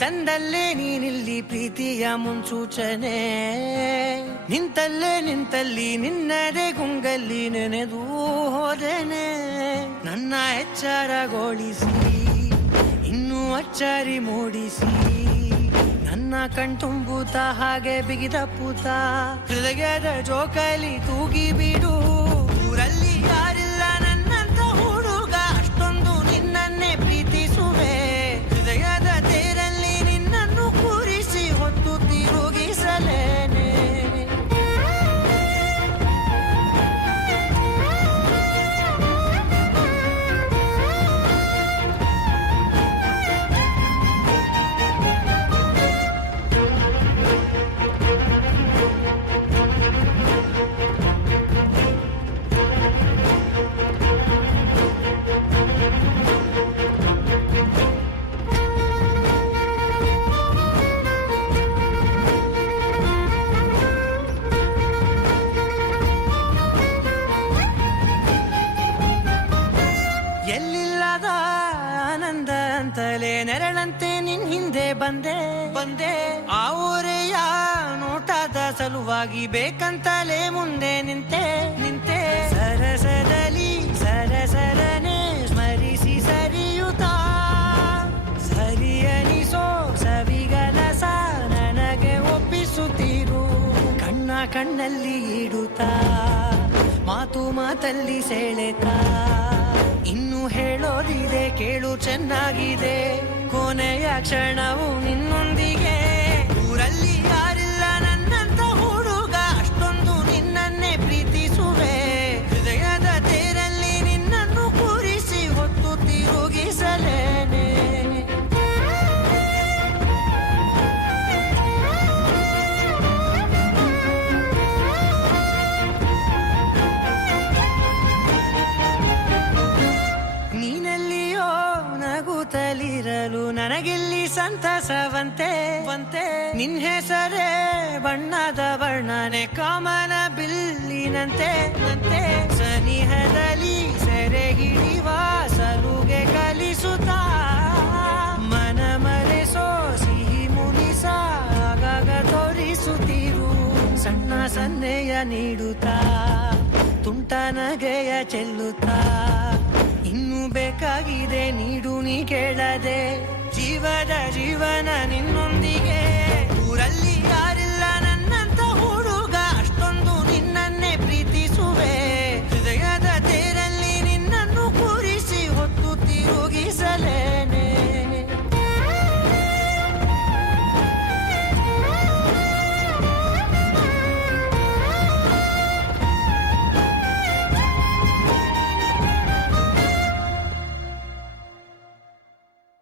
ತಂದಲ್ಲೇ ನೀನಿಲ್ಲಿ ಪ್ರೀತಿಯ ಮುನ್ಸೂಚನೆ, ನಿಂತಲ್ಲಿ ನಿನ್ನದೇ ಗುಂಗಲ್ಲಿ ನೆನೆದು ಹೋದೆನೆ. ನನ್ನ ಎಚ್ಚರಗೊಳಿಸಿ ಇನ್ನೂ ಅಚ್ಚರಿ ಮೂಡಿಸಿ, ನನ್ನ ಕಣ್ತುಂಬುತ್ತ ಹಾಗೆ ಬಿಗಿದ ಪೂತ, ಹೃದಯದ ಜೋಕಾಲಿ ತೂಗಿ ಬಿಡು. ಊರಲ್ಲಿ ಯಾರಿಲ್ಲ ನನ್ನಂತ ಹುಡುಗ, ಅಷ್ಟೊಂದು ನಿನ್ನನ್ನೇ ಪ್ರೀತಿಸುವೆ. ಹೃದಯದ ತೇರಲ್ಲಿ ನಿನ್ನನ್ನು ಕೂರಿಸಿ ಹೊತ್ತು ತಿರುಗಿಸಲೇನೆ. ಎಲ್ಲಿಲ್ಲದ ಆನಂದ ಅಂತಲೇ ನೆರಳಂತೆ ನಿನ್ ಹಿಂದೆ ಬಂದೆ. ಆ ಊರೆಯ ನೋಟದ ಸಲುವಾಗಿ ಬೇಕಂತಲೇ ಮುಂದೆ ನಿಂತೆ. ಸರಸದಲ್ಲಿ ಸರಸರನೆ ಸ್ಮರಿಸಿ ಸರಿಯುತ್ತಾ, ಸರಿಯನಿಸೋ ಸವಿಗಲಸ ನನಗೆ ಒಪ್ಪಿಸುತ್ತೀರು. ಕಣ್ಣಲ್ಲಿ ಇಡುತ್ತಾ, ಮಾತಲ್ಲಿ ಸೆಳೆತಾ, ಇನ್ನು ಹೇಳೋದಿದೆ ಕೇಳು ಚೆನ್ನಾಗಿದೆ. ಕೊನೆಯ ಕ್ಷಣವು ನಿನ್ನೊಂದಿಗೆ. ಊರಲ್ಲಿ ಯಾರಿಲ್ಲ ನನ್ನಂತ ಹುಡುಗ, ಅಷ್ಟೊಂದು ನಿನ್ನನ್ನೇ ಪ್ರೀತಿಸುವೆ. ಹೃದಯದ ತೇರಲ್ಲಿ ನಿನ್ನನ್ನು ಕೂರಿಸಿ ಹೊತ್ತು ತಿರುಗಿಸಲೇನೆ. ನೀನೆಲ್ಲಿಯೋ ನಗುತ್ತಲಿರಲು ನನಗಿಲ್ಲಿ ಸಂತಸವಂತೆ. ನಿನ್ ಹೆಸರೇ ಬಣ್ಣದ ವರ್ಣನೆ ಕಾಮನ ಬಿಲ್ಲಿನಂತೆ. ಸನಿಹದಲ್ಲಿ ಸೆರೆ ಹಿಡಿವ ಸಲುಗೆ ಕಲಿಸುತ್ತಾ, ಮನ ಮರೆಸೋ ಸಿಹಿ ಮುನಿಸ ಆಗಾಗ ತೋರಿಸುತ್ತೀರು. ಸಣ್ಣ ಸನ್ನೆಯ ನೀಡುತ್ತಾ, ತುಂಟ ನಗೆಯ ಚೆಲ್ಲುತ್ತಾ, ಇನ್ನು ಬೇಕಾಗಿದೆ ನೀಡು ನೀ ಕೇಳದೆ. ಜೀವನ ನಿನ್ನು